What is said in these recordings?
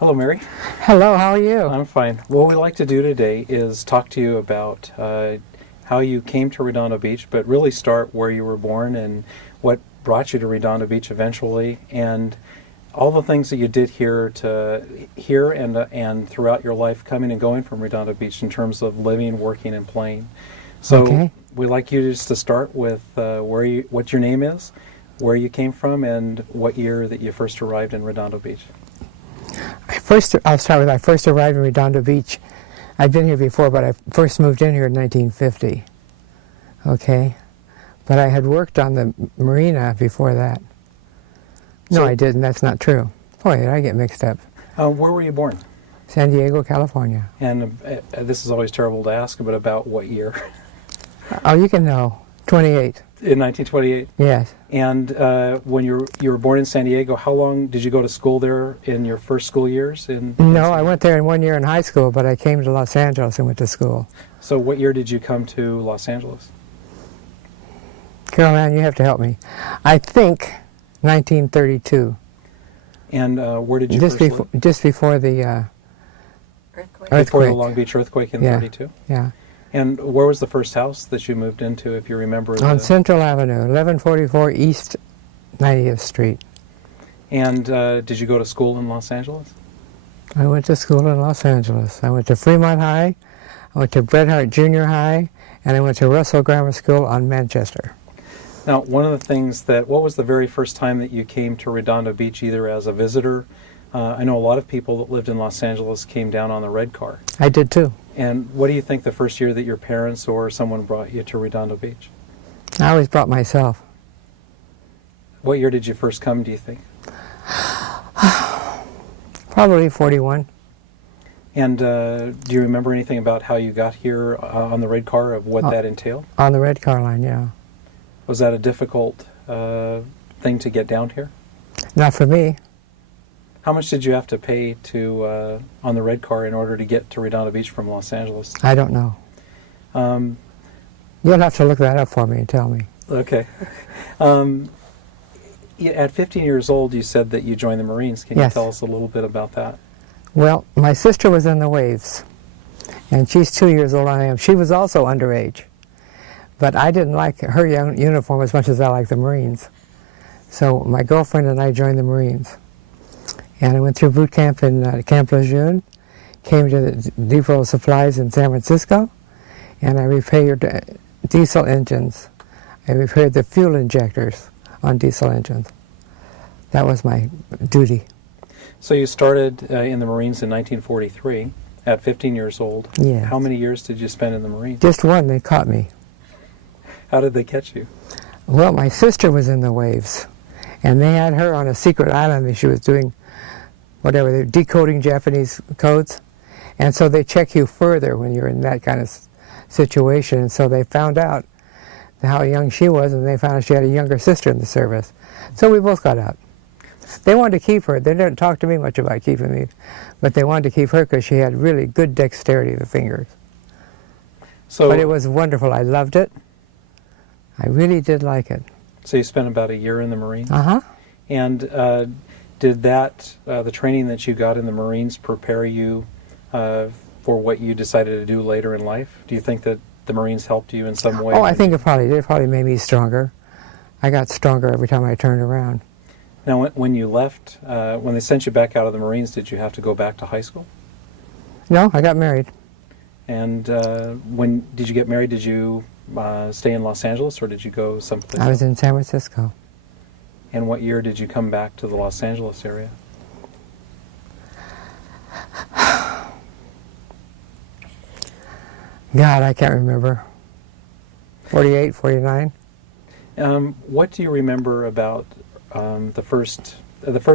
Hello, Mary. Hello, how are you? I'm fine. What we'd like to do today is talk to you about how you came to Redondo Beach, but really start where you were born and what brought you to Redondo Beach eventually, and all the things that you did here and throughout your life coming and going from Redondo Beach in terms of living, working, and playing. So Okay. we'd like you just to start with what your name is, where you came from, and what year that you first arrived in Redondo Beach. I'll start with I first arrived in Redondo Beach. I'd been here before, but I first moved in here in 1950. Okay? But I had worked on the marina before that. No, So- I didn't. That's not true. Boy, I get mixed up. Where were you born? San Diego, California. And this is always terrible to ask, but about what year? Oh, you can know. 28. In 1928. Yes. And when you were born in San Diego, how long did you go to school there in your first school years? No, I went there in 1 year in high school, but I came to Los Angeles and went to school. So what year did you come to Los Angeles? Carol Ann, you have to help me. I think 1932. And where did you first live? Just before the Before the earthquake. Long Beach earthquake in Yeah. 32? Yeah. And where was the first house that you moved into, if you remember? On Central Avenue, 1144 East 90th Street. And did you go to school in Los Angeles? I went to school in Los Angeles. I went to Fremont High, I went to Bret Harte Junior High, and I went to Russell Grammar School on Manchester. Now, one of the things what was the very first time that you came to Redondo Beach, either as a visitor? I know a lot of people that lived in Los Angeles came down on the red car. I did too. And what do you think the first year that your parents or someone brought you to Redondo Beach? I always brought myself. What year did you first come, do you think? Probably 41. And do you remember anything about how you got here on the red car, of what that entailed? On the red car line, yeah. Was that a difficult thing to get down here? Not for me. How much did you have to pay to on the red car in order to get to Redondo Beach from Los Angeles? I don't know. You'll have to look that up for me and tell me. Okay. At 15 years old, you said that you joined the Marines. Can Yes. you tell us a little bit about that? Well, my sister was in the Waves, and she's 2 years older than I am. She was also underage, but I didn't like her young uniform as much as I liked the Marines. So my girlfriend and I joined the Marines. And I went through boot camp in Camp Lejeune, came to the Depot of Supplies in San Francisco, and I repaired diesel engines. I repaired the fuel injectors on diesel engines. That was my duty. So you started in the Marines in 1943 at 15 years old. Yes. How many years did you spend in the Marines? Just one, they caught me. How did they catch you? Well, my sister was in the Waves, and they had her on a secret island that she was doing whatever, they're decoding Japanese codes. And so they check you further when you're in that kind of situation. And so they found out how young she was, and they found out she had a younger sister in the service. So we both got out. They wanted to keep her. They didn't talk to me much about keeping me, but they wanted to keep her because she had really good dexterity of the fingers. But it was wonderful. I loved it. I really did like it. So you spent about a year in the Marines? Uh-huh. And did that, the training that you got in the Marines, prepare you for what you decided to do later in life? Do you think that the Marines helped you in some way? Oh, I think it probably did. It probably made me stronger. I got stronger every time I turned around. Now, when you left, when they sent you back out of the Marines, did you have to go back to high school? No, I got married. And when did you get married? Did you stay in Los Angeles, or did you go someplace I was else? in San Francisco. And what year did you come back to the Los Angeles area? God, I can't remember. 48, 49? What do you remember about the first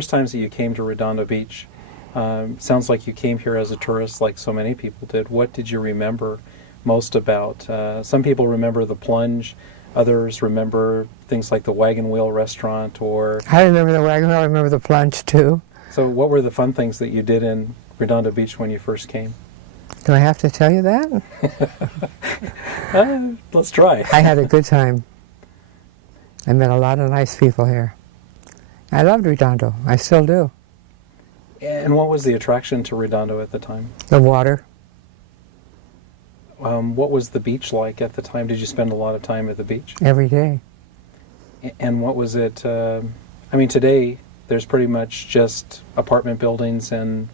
times that you came to Redondo Beach? Sounds like you came here as a tourist, like so many people did. What did you remember most about? Some people remember the plunge. Others remember things like the Wagon Wheel restaurant, or... I remember the wagon wheel. I remember the plunge, too. So what were the fun things that you did in Redondo Beach when you first came? Do I have to tell you that? Let's try. I had a good time. I met a lot of nice people here. I loved Redondo. I still do. And what was the attraction to Redondo at the time? The water. What was the beach like at the time? Did you spend a lot of time at the beach? Every day. And what was it? I mean, today there's pretty much just apartment buildings and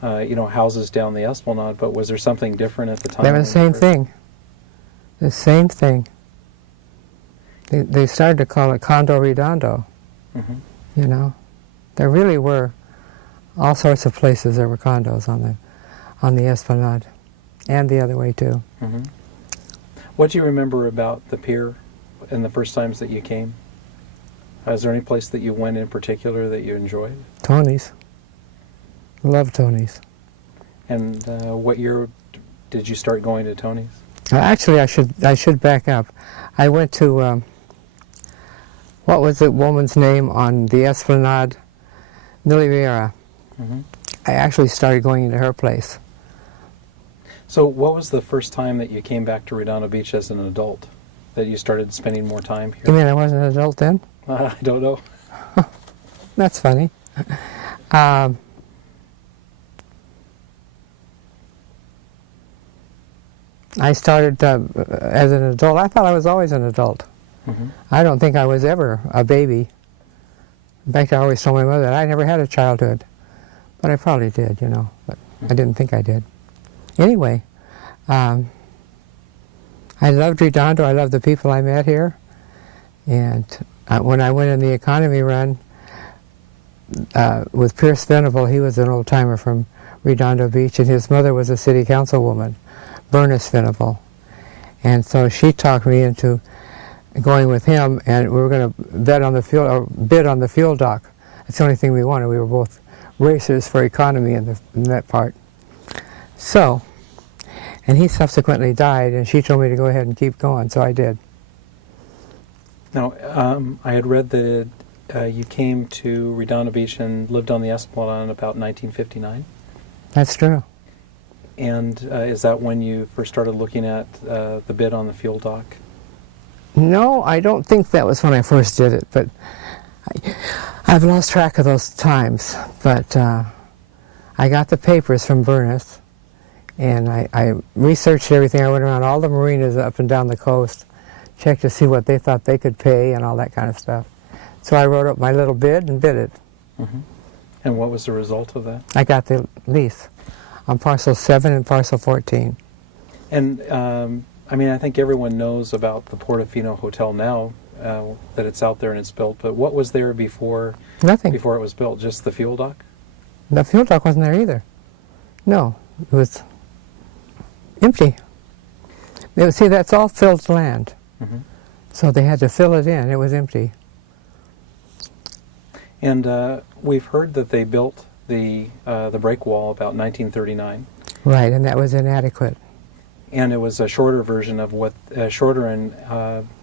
houses down the Esplanade. But was there something different at the time? They were the same thing. The same thing. They started to call it Condo Redondo. Mm-hmm. You know, there really were all sorts of places. There were condos on the Esplanade, and the other way too. Mm-hmm. What do you remember about the pier in the first times that you came? Is there any place that you went in particular that you enjoyed? Tony's. Love Tony's. And what year did you start going to Tony's? Actually, I should back up. I went to what was the woman's name on the Esplanade? Millie Riera. Mm-hmm. I actually started going into her place. So what was the first time that you came back to Redondo Beach as an adult? That you started spending more time here? You mean I wasn't an adult then? I don't know. That's funny. I started as an adult. I thought I was always an adult. Mm-hmm. I don't think I was ever a baby. In fact, I always told my mother that I never had a childhood. But I probably did, you know. But I didn't think I did. Anyway, I loved Redondo. I loved the people I met here. And when I went in the economy run with Pierce Venable, he was an old-timer from Redondo Beach, and his mother was a city councilwoman, Bernice Venable. And so she talked me into going with him, and we were going to bid on the fuel dock. That's the only thing we wanted. We were both racers for economy in that part. So, and he subsequently died, and she told me to go ahead and keep going, so I did. Now, I had read that you came to Redondo Beach and lived on the Esplanade about 1959. That's true. And is that when you first started looking at the bid on the fuel dock? No, I don't think that was when I first did it, but I've lost track of those times. But I got the papers from Bernice, and I researched everything. I went around all the marinas up and down the coast, checked to see what they thought they could pay and all that kind of stuff. So I wrote up my little bid and bid it. Mm-hmm. And what was the result of that? I got the lease on parcel 7 and parcel 14. And I mean, I think everyone knows about the Portofino Hotel now, that it's out there and it's built, but what was there before? Nothing. Before it was built? Just the fuel dock? The fuel dock wasn't there either. No, it was empty. See, that's all filled land. Mm-hmm. So they had to fill it in. It was empty. And we've heard that they built the break wall about 1939. Right, and that was inadequate. And it was a shorter version of shorter in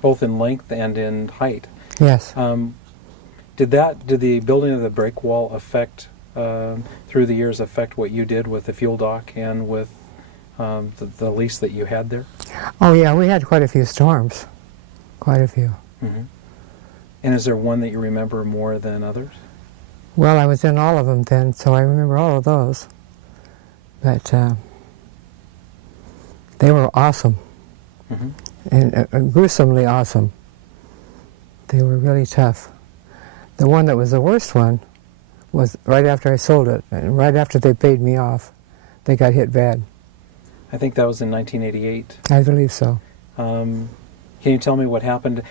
both in length and in height. Yes. Did the building of the break wall affect through the years affect what you did with the fuel dock and with the lease that you had there? Oh yeah, we had quite a few storms. Quite a few. Mm-hmm. And is there one that you remember more than others? Well, I was in all of them then, so I remember all of those. But they were awesome. Mm-hmm. And gruesomely awesome. They were really tough. The one that was the worst one was right after I sold it, and right after they paid me off, they got hit bad. I think that was in 1988. I believe so. Can you tell me what happened?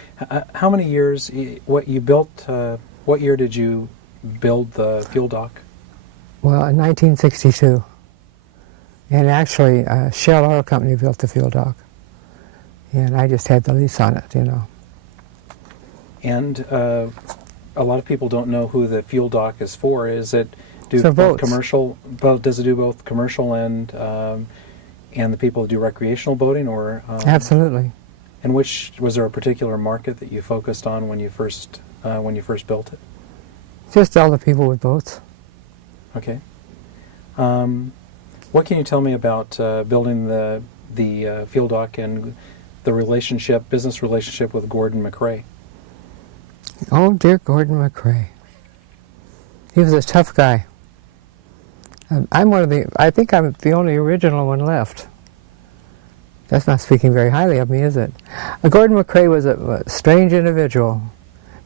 How many years? What you built? What year did you build the fuel dock? Well, in 1962. And actually, Shell Oil Company built the fuel dock. And I just had the lease on it, you know. And a lot of people don't know who the fuel dock is for. Is it both commercial? Does it do both commercial and the people who do recreational boating, or? Absolutely. And was there a particular market that you focused on when you first built it? Just all the people with boats. Okay. What can you tell me about building the fuel dock and the business relationship with Gordon McRae? Oh, dear Gordon McRae. He was a tough guy. I think I'm the only original one left. That's not speaking very highly of me, is it? Gordon McRae was a strange individual.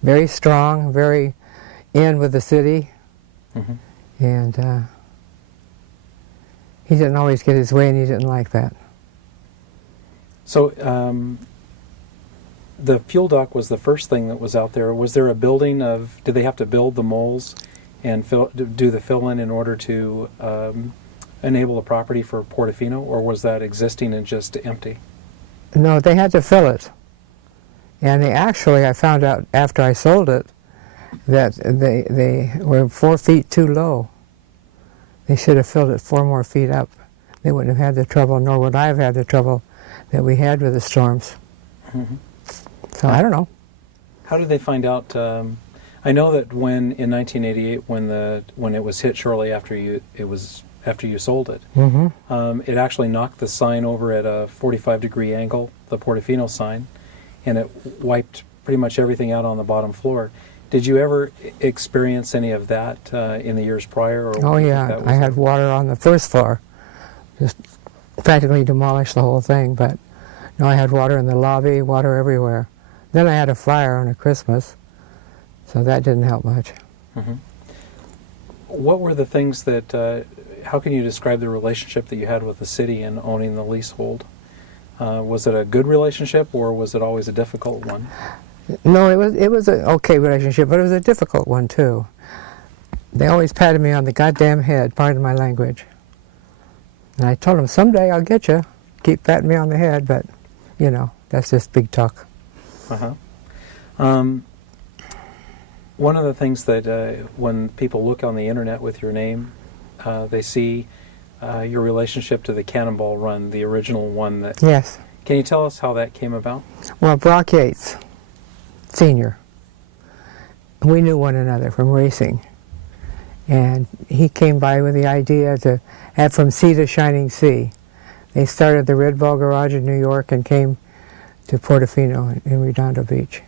Very strong, very in with the city. Mm-hmm. And he didn't always get his way, and he didn't like that. So the fuel dock was the first thing that was out there. Was there a building of, did they have to build the moles and do the fill-in in order to enable the property for Portofino, or was that existing and just empty? No, they had to fill it. And I found out after I sold it, that they were 4 feet too low. They should have filled it 4 more feet up. They wouldn't have had the trouble, nor would I have had the trouble that we had with the storms. Mm-hmm. So I don't know. How did they find out? I know that in 1988, when it was hit shortly after you sold it, Mm-hmm. It actually knocked the sign over at a 45-degree angle, the Portofino sign, and it wiped pretty much everything out on the bottom floor. Did you ever experience any of that in the years prior? Or Oh yeah, I had water on the first floor, just practically demolished the whole thing. But no, I had water in the lobby, water everywhere. Then I had a fire on a Christmas, so that didn't help much. Mm-hmm. What were the things that? How can you describe the relationship that you had with the city in owning the leasehold? Was it a good relationship, or was it always a difficult one? No, it was an okay relationship, but it was a difficult one too. They always patted me on the goddamn head, pardon my language. And I told them, someday I'll get you. Keep patting me on the head, but, you know, that's just big talk. Uh-huh. One of the things that when people look on the internet with your name, they see your relationship to the Cannonball Run, the original one. Yes. Can you tell us how that came about? Well, Brock Yates, Sr., we knew one another from racing. And he came by with the idea to have From Sea to Shining Sea. They started the Red Bull Garage in New York and came to Portofino in Redondo Beach.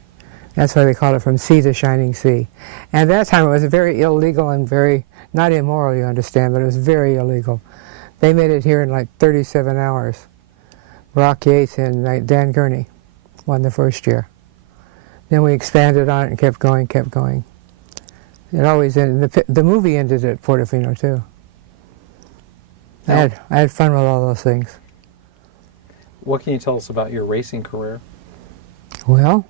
That's why they called it From Sea to Shining Sea. And at that time it was very illegal and very, not immoral, you understand, but it was very illegal. They made it here in like 37 hours. Brock Yates and Dan Gurney won the first year. Then we expanded on it and kept going, kept going. It always ended. The movie ended at Portofino too. I had fun with all those things. What can you tell us about your racing career? Well,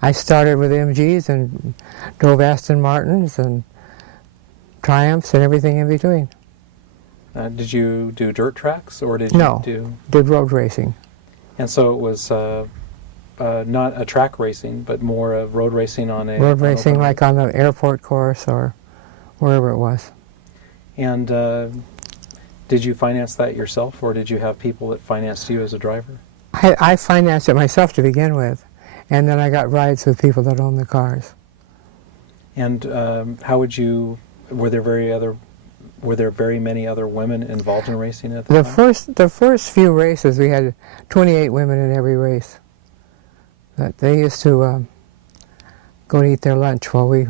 I started with MGs and drove Martins and Triumphs and everything in between. Did you do dirt tracks, or did you did road racing. And so it was not a track racing, but more of road racing on a... Road racing like on the airport course or wherever it was. And did you finance that yourself, or did you have people that financed you as a driver? I financed it myself to begin with, and then I got rides with people that owned the cars. And how would you... Were there very many other women involved in racing at the time? The first few races, we had 28 women in every race. But they used to go to eat their lunch while we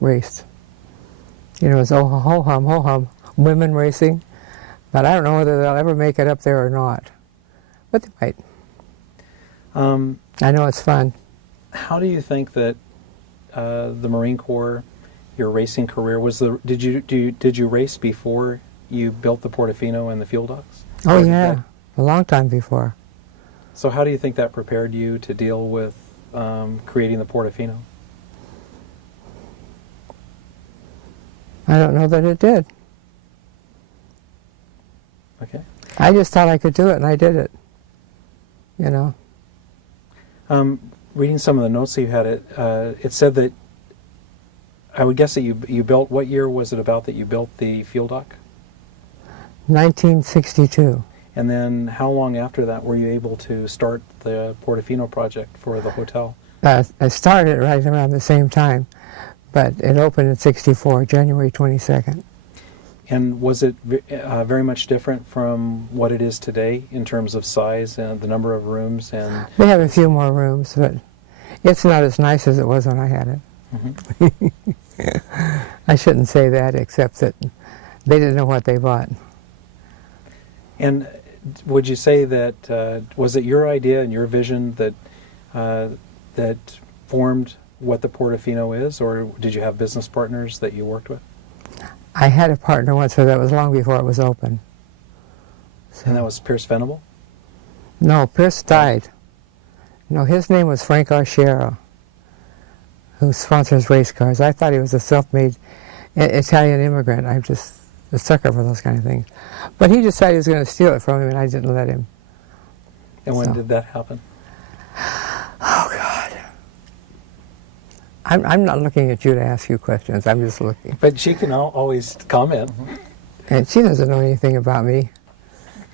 raced. You know, it was ho-hum, women racing. But I don't know whether they'll ever make it up there or not. But they might. I know it's fun. How do you think that the Marine Corps, your racing career, did you race before you built the Portofino and the fuel docks? Oh yeah, a long time before. So how do you think that prepared you to deal with creating the Portofino? I don't know that it did. Okay. I just thought I could do it, and I did it. You know. Reading some of the notes that you had, it said that, I would guess that you built, what year was it about that you built the fuel dock? 1962. And then how long after that were you able to start the Portofino project for the hotel? I started right around the same time, but it opened in 64, January 22nd. And was it very much different from what it is today in terms of size and the number of rooms? And they have a few more rooms, but it's not as nice as it was when I had it. Mm-hmm. I shouldn't say that, except that They didn't know what they bought. And would you say that was it your idea and your vision that that formed what the Portofino is, or did you have business partners that you worked with? I had a partner once, but that was long before it was open. So. And that was Pierce Venable? No, Pierce died. No, his name was Frank Arciero, who sponsors race cars. I thought he was a self-made Italian immigrant. I'm just a sucker for those kind of things. But he decided he was going to steal it from him, and I didn't let him. And when did that happen? Oh, God. I'm not looking at you to ask you questions. I'm just looking. But she can always comment. And she doesn't know anything about me.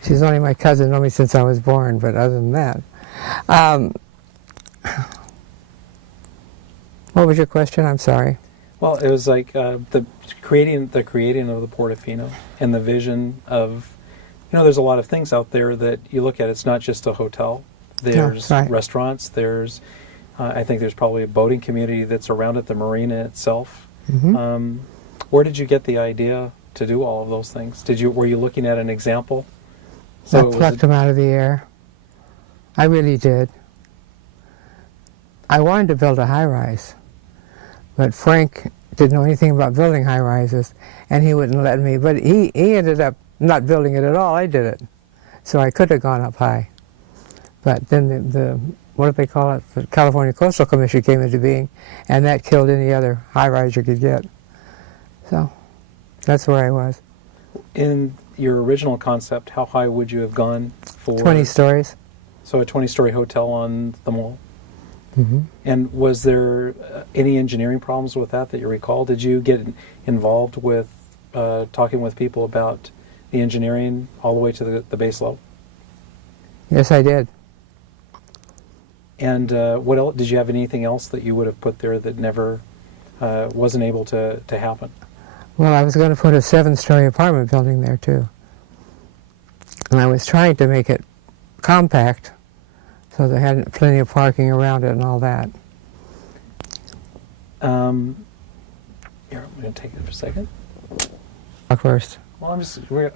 She's only my cousin, known me since I was born, but other than that. What was your question? I'm sorry. Well, it was like the creating of the Portofino and the vision of, there's a lot of things out there that you look at. It's not just a hotel. There's restaurants. There's, I think there's probably a boating community that's around it, the marina itself. Mm-hmm. Where did you get the idea to do all of those things? Were you looking at an example? I plucked them out of the air. I really did. I wanted to build a high-rise, but Frank didn't know anything about building high-rises, and he wouldn't let me. But he ended up not building it at all. I did it. So I could have gone up high. But then the what do they call it? The California Coastal Commission came into being, and that killed any other high-rise you could get. So that's where I was. In your original concept, how high would you have gone for? 20 stories. So a 20-story hotel on the mall. Mm-hmm. And was there any engineering problems with that you recall? Did you get involved with talking with people about the engineering all the way to the base level? Yes, I did. And what else? Did you have anything else that you would have put there that never wasn't able to happen? Well, I was going to put a 7-story apartment building there, too. And I was trying to make it compact so they had plenty of parking around it and all that. Here, I'm going to take it for a second. Talk first. Well,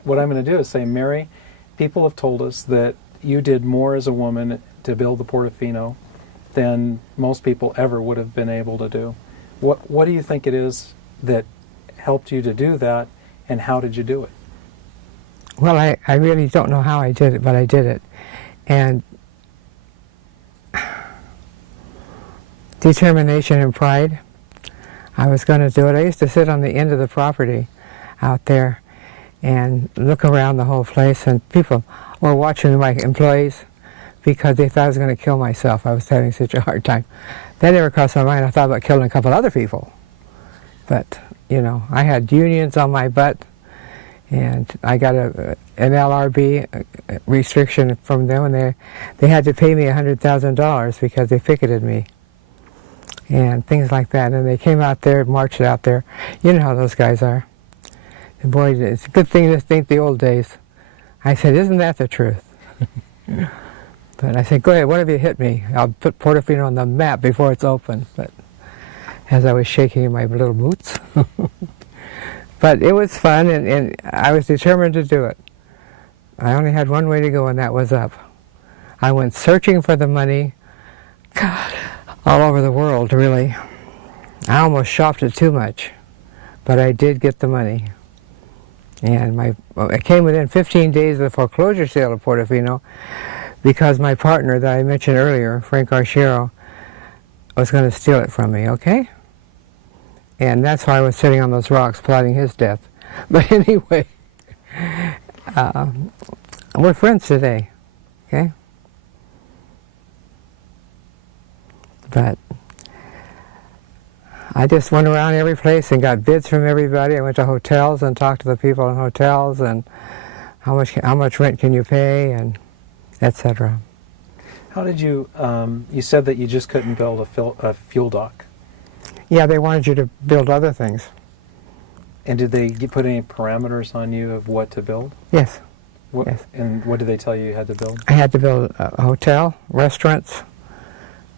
what I'm going to do is say, Mary, people have told us that you did more as a woman to build the Portofino than most people ever would have been able to do. What do you think it is that helped you to do that, and how did you do it? Well, I really don't know how I did it, but I did it. And determination and pride. I was going to do it. I used to sit on the end of the property out there and look around the whole place, and people were watching my employees because they thought I was going to kill myself. I was having such a hard time. That never crossed my mind. I thought about killing a couple other people. But, I had unions on my butt, and I got an LRB restriction from them, and they had to pay me $100,000 because they picketed me and things like that. And they came out there, marched out there. You know how those guys are. And boy, it's a good thing to think the old days. I said, isn't that the truth? But I said, go ahead, what have you hit me? I'll put Portofino on the map before it's open. But as I was shaking in my little boots. But it was fun, and I was determined to do it. I only had one way to go, and that was up. I went searching for the money, God, all over the world, really. I almost shopped it too much, but I did get the money. And it came within 15 days of the foreclosure sale of Portofino, because my partner that I mentioned earlier, Frank Arciero, was going to steal it from me, okay? And that's why I was sitting on those rocks plotting his death. But anyway, we're friends today, okay? But I just went around every place and got bids from everybody. I went to hotels and talked to the people in hotels and how much rent can you pay, and etc. How did you, you said that you just couldn't build a fuel dock. Yeah, they wanted you to build other things. And did they put any parameters on you of what to build? Yes. Yes. And what did they tell you had to build? I had to build a hotel, restaurants,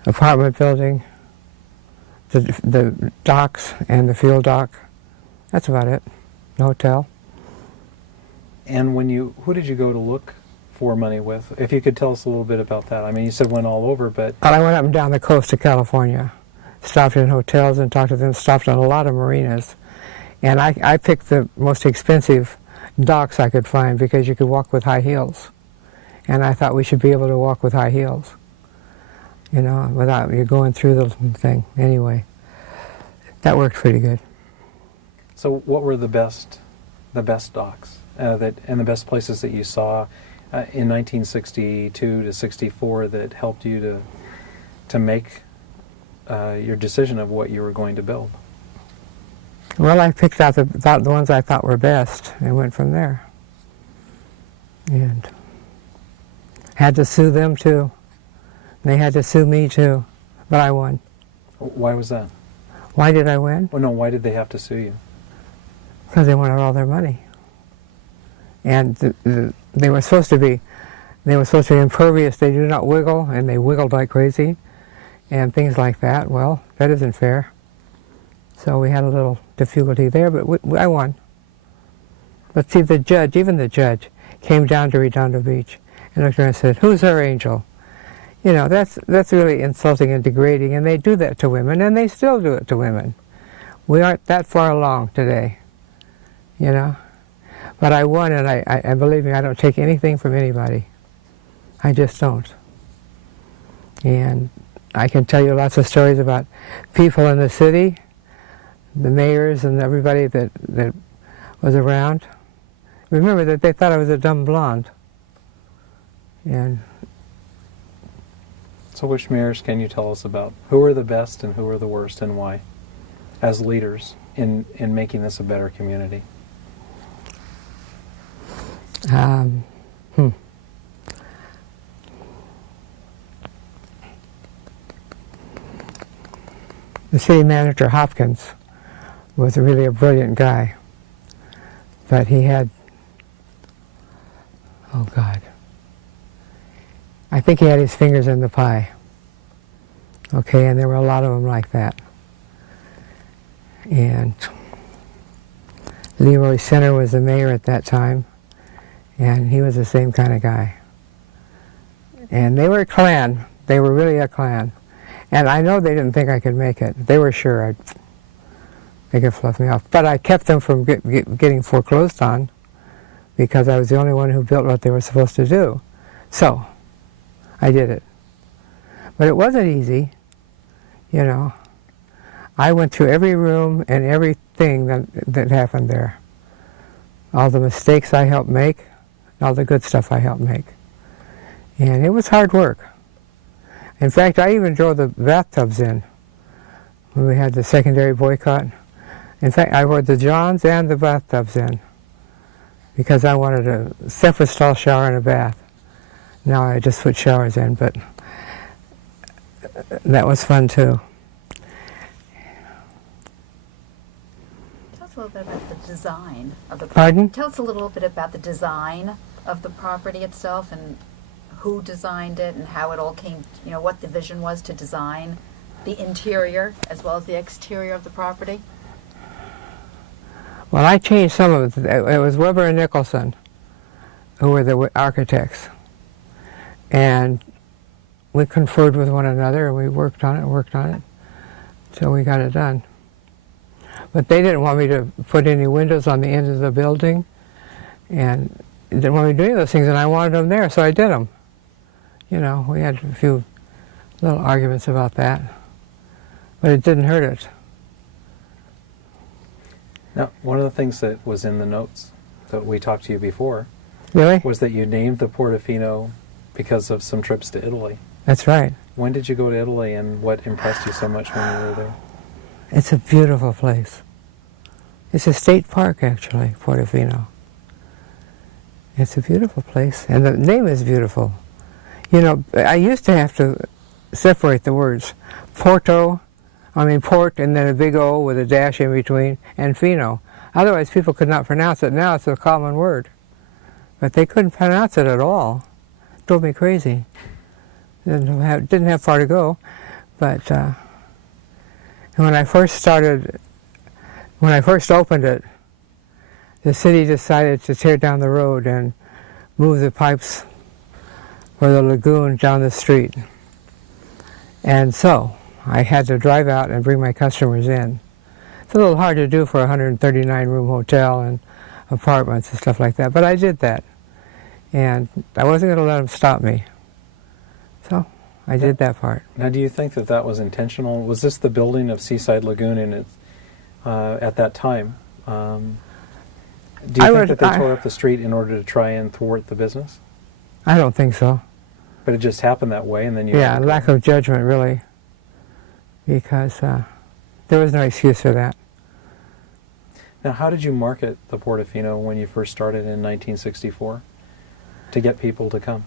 apartment building, the docks and the fuel dock. That's about it. The hotel. And who did you go to look for money with? If you could tell us a little bit about that. I mean, you said went all over, but... Well, I went up and down the coast of California, stopped in hotels and talked to them, stopped on a lot of marinas. And I picked the most expensive docks I could find because you could walk with high heels. And I thought we should be able to walk with high heels, you know, without you going through the thing. Anyway, that worked pretty good. So what were the best docks and the best places that you saw in 1962 to 64 that helped you to make your decision of what you were going to build? Well, I picked out the ones I thought were best and went from there. And had to sue them too. They had to sue me too, but I won. Why was that? Why did I win? Well, no, why did they have to sue you? Because they wanted all their money. And they were supposed to be impervious. They do not wiggle, and they wiggled like crazy, and things like that. Well, that isn't fair. So we had a little difficulty there, but I won. But see, even the judge, came down to Redondo Beach and looked around and said, "Who's our angel?" You know, that's really insulting and degrading, and they do that to women, and they still do it to women. We aren't that far along today, you know. But I won, and I believe me, I don't take anything from anybody. I just don't. And I can tell you lots of stories about people in the city, the mayors and everybody that was around. Remember that they thought I was a dumb blonde. And so which mayors can you tell us about? Who are the best and who are the worst, and why, as leaders in making this a better community? The city manager, Hopkins, was really a brilliant guy, but he had, oh God, I think he had his fingers in the pie. Okay, and there were a lot of them like that. And Leroy Center was the mayor at that time, and he was the same kind of guy. And they were a clan. They were really a clan. And I know they didn't think I could make it. They were sure they could fluff me off. But I kept them from getting foreclosed on because I was the only one who built what they were supposed to do. So I did it. But it wasn't easy, you know. I went through every room and everything that happened there. All the mistakes I helped make, all the good stuff I helped make. And it was hard work. In fact, I even drove the bathtubs in when we had the secondary boycott. In fact, I rode the johns and the bathtubs in because I wanted a separate stall shower and a bath. Now I just put showers in, but that was fun too. Tell us a little bit about the design of the property. Pardon? Tell us a little bit about the design of the property itself and who designed it and how it all came, you know, what the vision was to design the interior as well as the exterior of the property. Well, I changed some of it. It was Weber and Nicholson who were the architects. And we conferred with one another, and we worked on it, till we got it done. But they didn't want me to put any windows on the end of the building, and didn't want me to do any of those things, and I wanted them there, so I did them. You know, we had a few little arguments about that, but it didn't hurt it. Now, one of the things that was in the notes that we talked to you before Really? was that you named the Portofino because of some trips to Italy. That's right. When did you go to Italy, and what impressed you so much when you were there? It's a beautiful place. It's a state park, actually, Portofino. It's a beautiful place, and the name is beautiful. You know, I used to have to separate the words. Port, and then a big O with a dash in between, and Fino. Otherwise, people could not pronounce it. Now it's a common word. But they couldn't pronounce it at all. It drove me crazy. Didn't have far to go. But when I first opened it, the city decided to tear down the road and move the pipes for the lagoon down the street. And so I had to drive out and bring my customers in. It's a little hard to do for a 139-room hotel and apartments and stuff like that, but I did that. And I wasn't going to let them stop me. So I did that part. Now, do you think that that was intentional? Was this the building of Seaside Lagoon at that time? Do you think that they tore up the street in order to try and thwart the business? I don't think so. But it just happened that way, and then you... Yeah, lack of judgment, really, because there was no excuse for that. Now, how did you market the Portofino when you first started in 1964 to get people to come?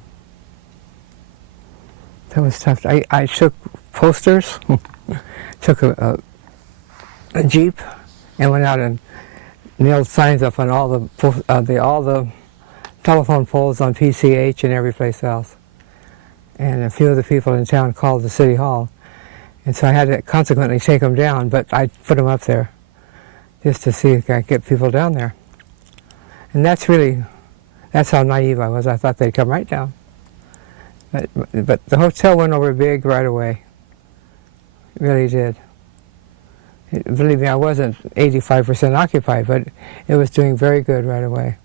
That was tough. I took posters, took a Jeep, and went out and nailed signs up on all the telephone poles on PCH and every place else. And a few of the people in town called the city hall, and so I had to consequently take them down, but I put them up there just to see if I could get people down there. And that's how naive I was. I thought they'd come right down. But the hotel went over big right away. It really did. Believe me, I wasn't 85% occupied, but it was doing very good right away.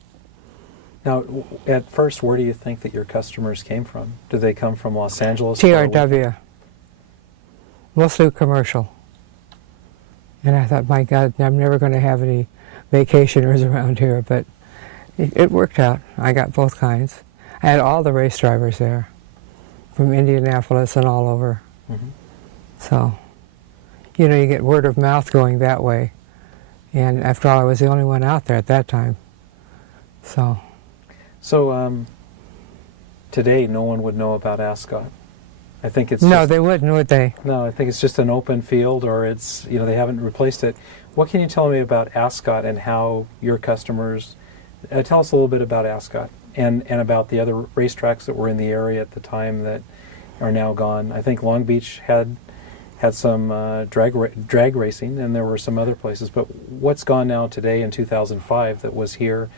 Now, at first, where do you think that your customers came from? Did they come from Los Angeles? TRW. Mostly commercial. And I thought, my God, I'm never going to have any vacationers around here, but it worked out. I got both kinds. I had all the race drivers there, from Indianapolis and all over. Mm-hmm. So, you get word of mouth going that way. And after all, I was the only one out there at that time. So today, no one would know about Ascot. I think it's no, they wouldn't, would they? No, I think it's just an open field, or it's they haven't replaced it. What can you tell me about Ascot and how your customers? Tell us a little bit about Ascot and about the other racetracks that were in the area at the time that are now gone. I think Long Beach had some drag racing, and there were some other places. But what's gone now today in 2005 that was here?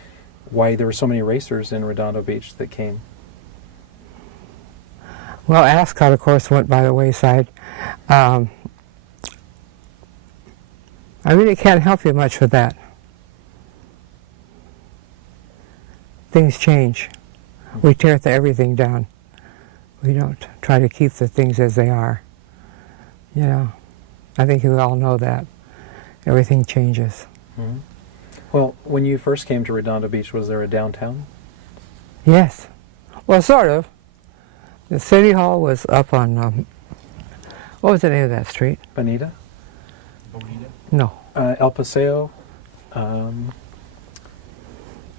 Why there were so many racers in Redondo Beach that came? Well, Ascot, of course, went by the wayside. I really can't help you much with that. Things change. We tear everything down. We don't try to keep the things as they are. I think you all know that. Everything changes. Mm-hmm. Well, when you first came to Redondo Beach, was there a downtown? Yes. Well, sort of. The city hall was up on, what was the name of that street? Bonita? No. El Paseo?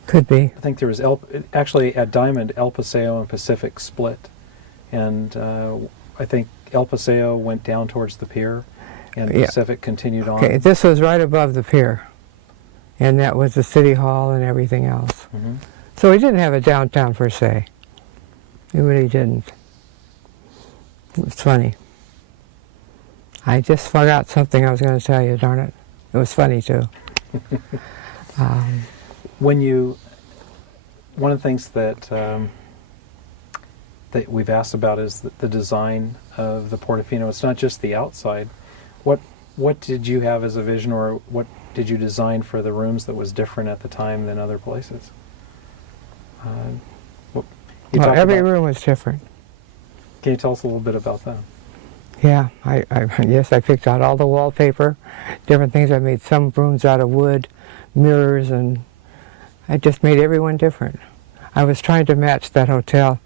Could be. I think there was, actually at Diamond, El Paseo and Pacific split. And I think El Paseo went down towards the pier, and Pacific continued on. Okay, this was right above the pier. And that was the city hall and everything else. Mm-hmm. So we didn't have a downtown per se. We really didn't. It was funny. I just forgot something I was going to tell you, darn it. It was funny, too. One of the things that we've asked about is the design of the Portofino. It's not just the outside. What did you have as a vision, or what did you design for the rooms that was different at the time than other places? Every room was different. Can you tell us a little bit about that? Yeah, I picked out all the wallpaper, different things. I made some rooms out of wood, mirrors, and I just made everyone different. I was trying to match that hotel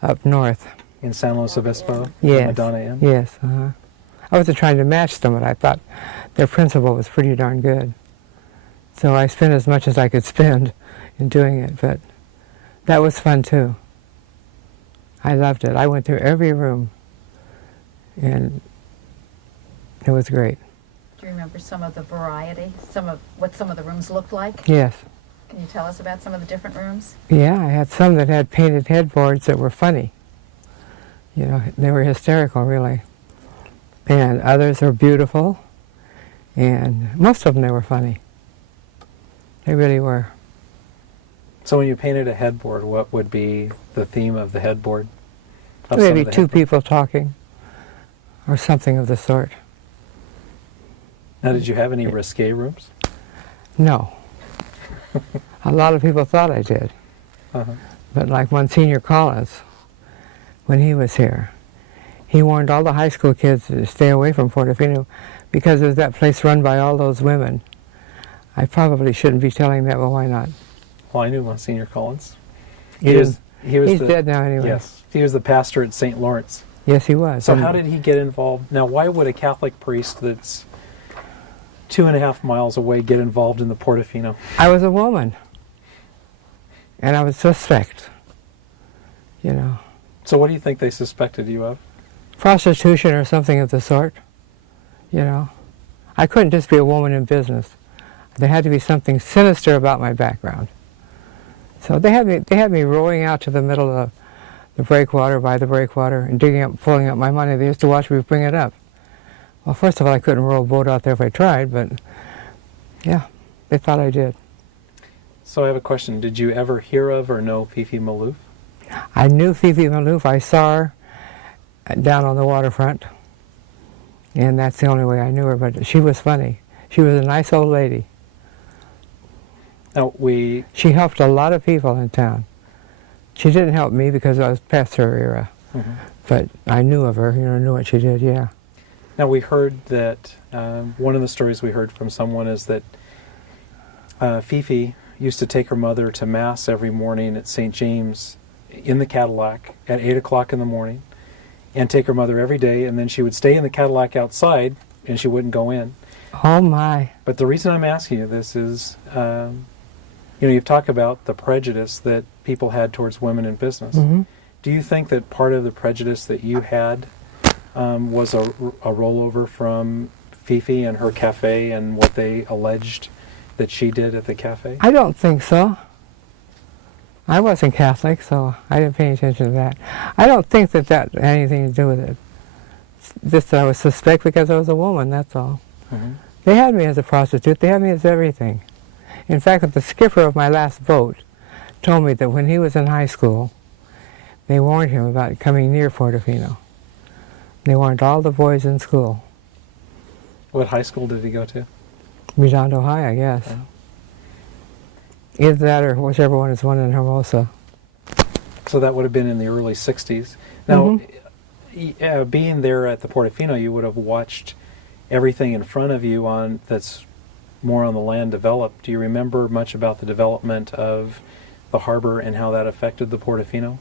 up north. In San Luis Obispo? Yes. Madonna Inn? Yes, I wasn't trying to match them, but I thought their principle was pretty darn good. So I spent as much as I could spend in doing it, but that was fun too. I loved it. I went through every room, and it was great. Do you remember some of the variety, what some of the rooms looked like? Yes. Can you tell us about some of the different rooms? Yeah, I had some that had painted headboards that were funny. They were hysterical, really. And others were beautiful, and most of them, they were funny. They really were. So when you painted a headboard, what would be the theme of the headboard? Of some Maybe of the two headboard? people talking, or something of the sort. Now, did you have any risque rooms? No. A lot of people thought I did. Uh-huh. But like Monsignor Collins, when he was here, he warned all the high school kids to stay away from Portofino because there's that place run by all those women. I probably shouldn't be telling that, but why not? Well, I knew Monsignor Collins. He's the, dead now anyway. Yes, he was the pastor at St. Lawrence. Yes, he was. So how did he get involved? Now, why would a Catholic priest that's 2.5 miles away get involved in the Portofino? I was a woman. And I was suspect, you know. So what do you think they suspected you of? Prostitution or something of the sort, you know. I couldn't just be a woman in business. There had to be something sinister about my background. So they had me rowing out to the middle of the breakwater, by the breakwater, and pulling up my money. They used to watch me bring it up. Well, first of all, I couldn't row a boat out there if I tried, but yeah, they thought I did. So I have a question. Did you ever hear of or know Fifi Malouf? I knew Fifi Malouf. I saw her down on the waterfront, and that's the only way I knew her, but she was funny. She was a nice old lady. Now, She helped a lot of people in town. She didn't help me because I was past her era, but I knew of her, you know, knew what she did, yeah. Now, we heard that, one of the stories we heard from someone is that Fifi used to take her mother to Mass every morning at St. James in the Cadillac at 8 o'clock in the morning, and take her mother every day, and then she would stay in the Cadillac outside, and she wouldn't go in. Oh, my. But the reason I'm asking you this is, you've talked about the prejudice that people had towards women in business. Mm-hmm. Do you think that part of the prejudice that you had was a rollover from Fifi and her cafe and what they alleged that she did at the cafe? I don't think so. I wasn't Catholic, so I didn't pay any attention to that. I don't think that had anything to do with it. Just that I was suspect because I was a woman, that's all. Mm-hmm. They had me as a prostitute. They had me as everything. In fact, the skipper of my last boat told me that when he was in high school, they warned him about coming near Portofino. They warned all the boys in school. What high school did he go to? Redondo High, I guess. Yeah. Either that or whichever one is one in Hermosa. So that would have been in the early 60s. Now, being there at the Portofino, you would have watched everything in front of you that's more on the land developed. Do you remember much about the development of the harbor and how that affected the Portofino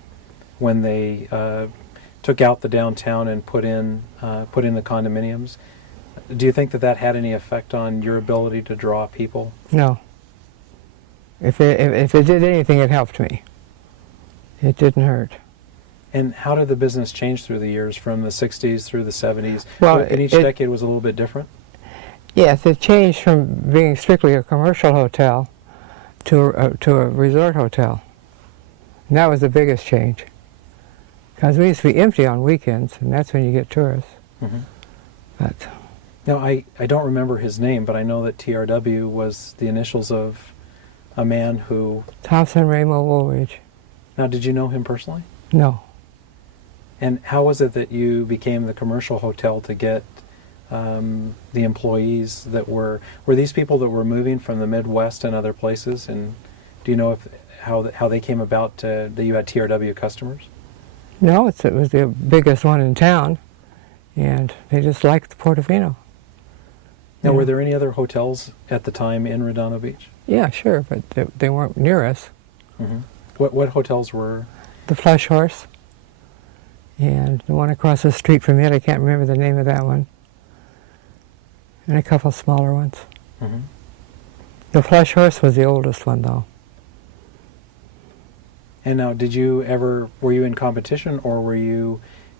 when they took out the downtown and put in the condominiums? Do you think that had any effect on your ability to draw people? No. If it did anything, it helped me. It didn't hurt. And how did the business change through the years, from the 60s through the 70s? Well, and each decade was a little bit different? Yes, it changed from being strictly a commercial hotel to a resort hotel. And that was the biggest change. Because we used to be empty on weekends, and that's when you get tourists. Mm-hmm. But now, I don't remember his name, but I know that TRW was the initials of a man who... Thompson Ramo Woolridge. Now, did you know him personally? No. And how was it that you became the commercial hotel to get the employees that were these people that were moving from the Midwest and other places? And do you know how they came about that you had TRW customers? No, it was the biggest one in town, and they just liked the Portofino. Now, were there any other hotels at the time in Redondo Beach? Yeah, sure, but they weren't near us. Mm-hmm. What hotels were? The Plush Horse, and the one across the street from it, I can't remember the name of that one, and a couple smaller ones. Mm-hmm. The Plush Horse was the oldest one, though. And now, were you in competition, or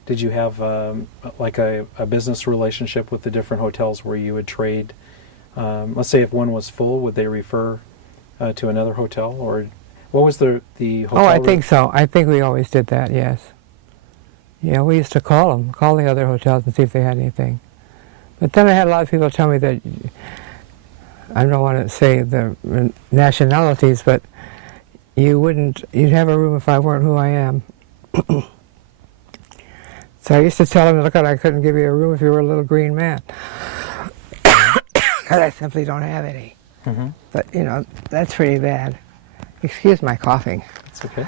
did you have like a business relationship with the different hotels where you would trade? Let's say if one was full, would they refer to another hotel, or what was the hotel? Oh, I think so. I think we always did that, yes. Yeah, we used to call the other hotels and see if they had anything. But then I had a lot of people tell me that, I don't want to say the nationalities, but You'd have a room if I weren't who I am. So I used to tell him, look, I couldn't give you a room if you were a little green man. Because I simply don't have any. Mm-hmm. But, that's pretty bad. Excuse my coughing. That's okay.